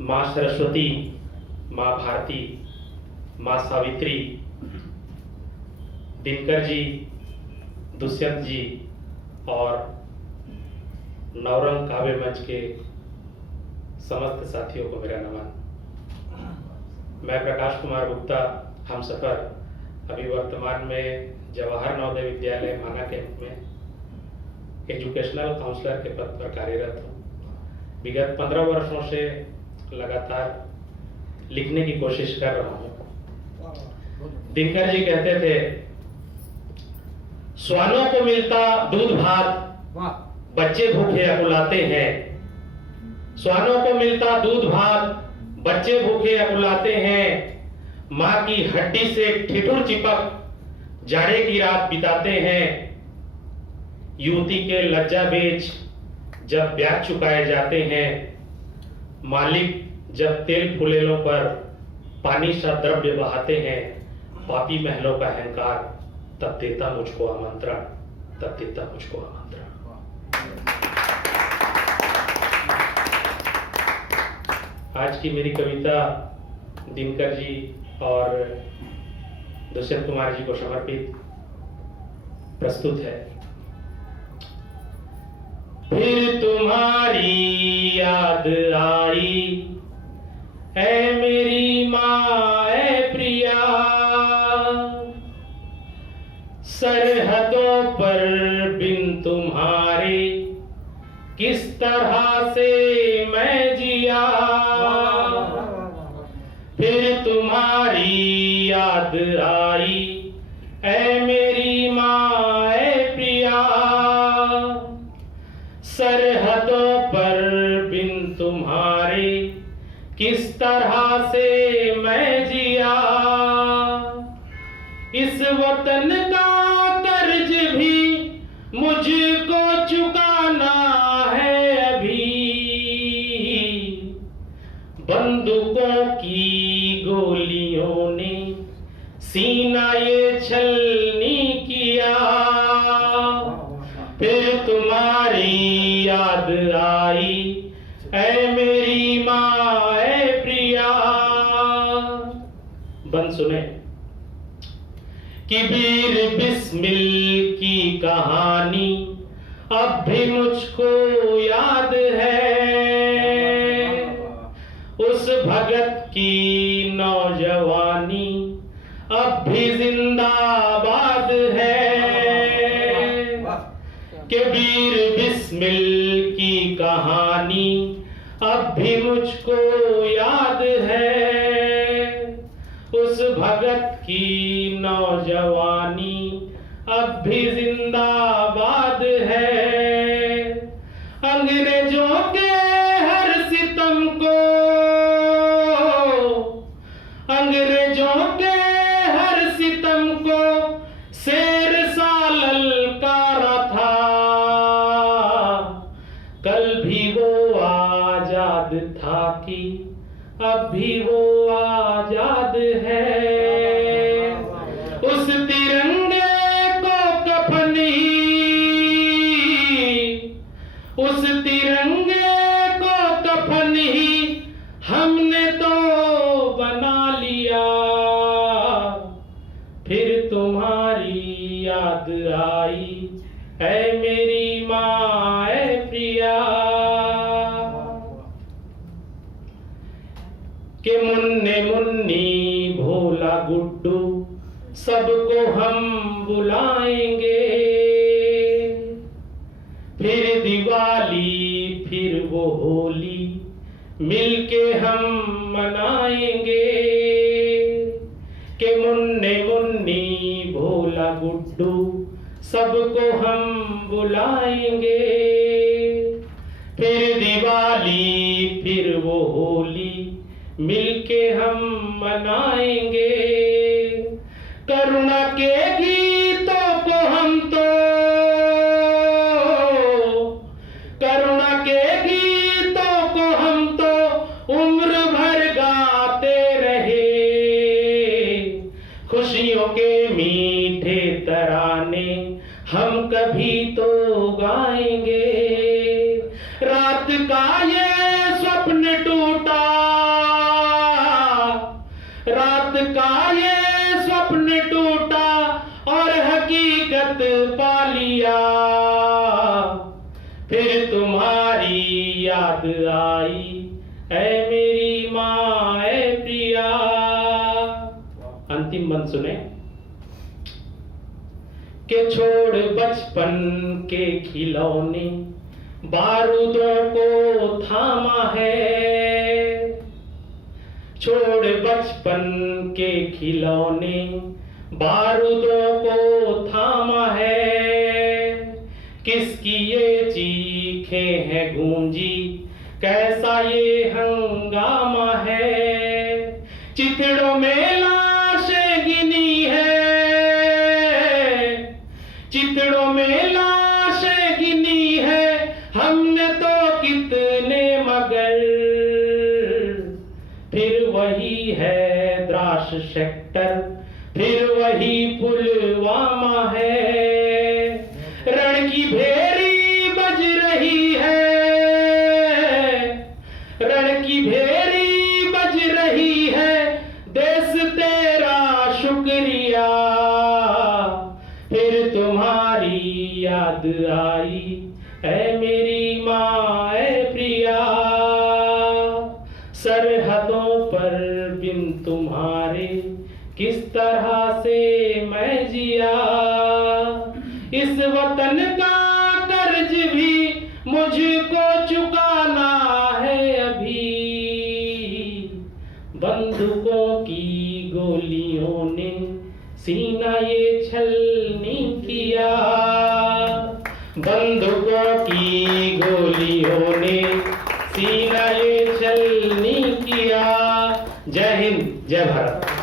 माँ सरस्वती, माँ भारती, माँ सावित्री, दिनकर जी, दुष्यंत जी और नवरंग काव्य मंच के समस्त साथियों को मेरा नमन। मैं प्रकाश कुमार गुप्ता, हमसफर, अभी वर्तमान में जवाहर नवोदय विद्यालय माना कैंप में एजुकेशनल काउंसलर के पद पर कार्यरत हूँ। विगत 15 वर्षों से लगातार लिखने की कोशिश कर रहा हूँ। दिनकर जी कहते थे, श्वानों को मिलता दूध भात, बच्चे भूखे अकुलाते हैं। श्वानों को मिलता दूध भात, बच्चे भूखे अकुलाते हैं। माँ की हड्डी से ठिठुर चिपक जाड़े की रात बिताते हैं। युवती के लज्जा बेच जब ब्याज चुकाए जाते हैं। मालिक जब तेल फुलेलों पर पानी सा द्रव्य बहाते हैं। पापी महलों का अहंकार तब देता मुझको आमंत्रण, तब देता मुझको आमंत्रण। आज की मेरी कविता दिनकर जी और दुष्यंत कुमार जी को समर्पित प्रस्तुत है। फिर तुम्हारी याद आई, ऐ मेरी माँ ऐ प्रिया। सरहदों पर बिन तुम्हारे किस तरह से मैं जिया। फिर तुम्हारी याद आई, ऐ मेरी माँ ऐ प्रिया। सरहदों पर बिन तुम्हारे किस तरह से मैं जिया। इस वतन का कर्ज भी मुझको चुकाना है अभी। बंदूकों की गोलियों ने सीना ये छलनी किया। फिर तुम्हारी याद आई, ऐ मेरी माँ ऐ प्रिया। बंद सुने कि वीर बिस्मिल की कहानी अब भी मुझको याद है। उस भगत की नौजवानी अब भी जिंदाबाद है। कि वीर बिस्मिल की कहानी अब भी मुझको याद है। उस भगत की नौजवानी अब भी जिंदाबाद है। अंग्रेजों के हर सितम को, अंग्रेजों के हर सितम को शेर सा ललकारा था। कल भी वो आजाद था कि अब भी वो आजाद है। उस तिरंगे को कफन ही, उस तिरंगे को कफन ही हमने तो बना लिया। फिर तुम्हारी याद आई, ऐ मेरी माँ ऐ प्रिया। कि मुन्ने मुन्नी भोला गुड्डू सबको हम बुलाएंगे। फिर दिवाली फिर वो होली मिलके हम मनाएंगे। कि मुन्ने मुन्नी भोला गुड्डू सबको हम बुलाएंगे। फिर दिवाली फिर वो होली मिलके हम मनाएंगे। करुणा के गीतों को हम तो, करुणा के गीतों को हम तो उम्र भर गाते रहे। खुशियों के मीठे तराने हम कभी तो गाएंगे। रात का ये स्वप्न टूटा, का ये स्वप्न टूटा और हकीकत पा लिया, फिर तुम्हारी याद आई ऐ मेरी माँ ऐ प्रिया। अंतिम बंद सुने कि छोड़ बचपन के खिलौने, बारूदों को थामा है। छोड़ बचपन के खिलौने, बारूदों को थामा है। किसकी ये चीखें हैं गूंजी, कैसा ये हंगामा है। चिथड़ों में लाशें गिनी है, चिथड़ों में लाशें गिनी है, हमने तो कितने मगर। फिर वही है द्रास सेक्टर, फिर वही पुलवामा है। रण की भेरी बज रही है, रण की भेरी बज रही है, देश तेरा शुक्रिया। फिर तुम्हारी याद आई ऐ मेरी माँ ऐ प्रिया। सरहदों पर बिन तुम्हारे किस तरह से मैं जिया। इस वतन का कर्ज भी मुझको चुकाना है अभी। बंदूकों की गोलियों ने सीना ये छलनी किया, बंदूकों की गोलियों ने सीना ये छलनी किया। जय हिंद, जय भारत।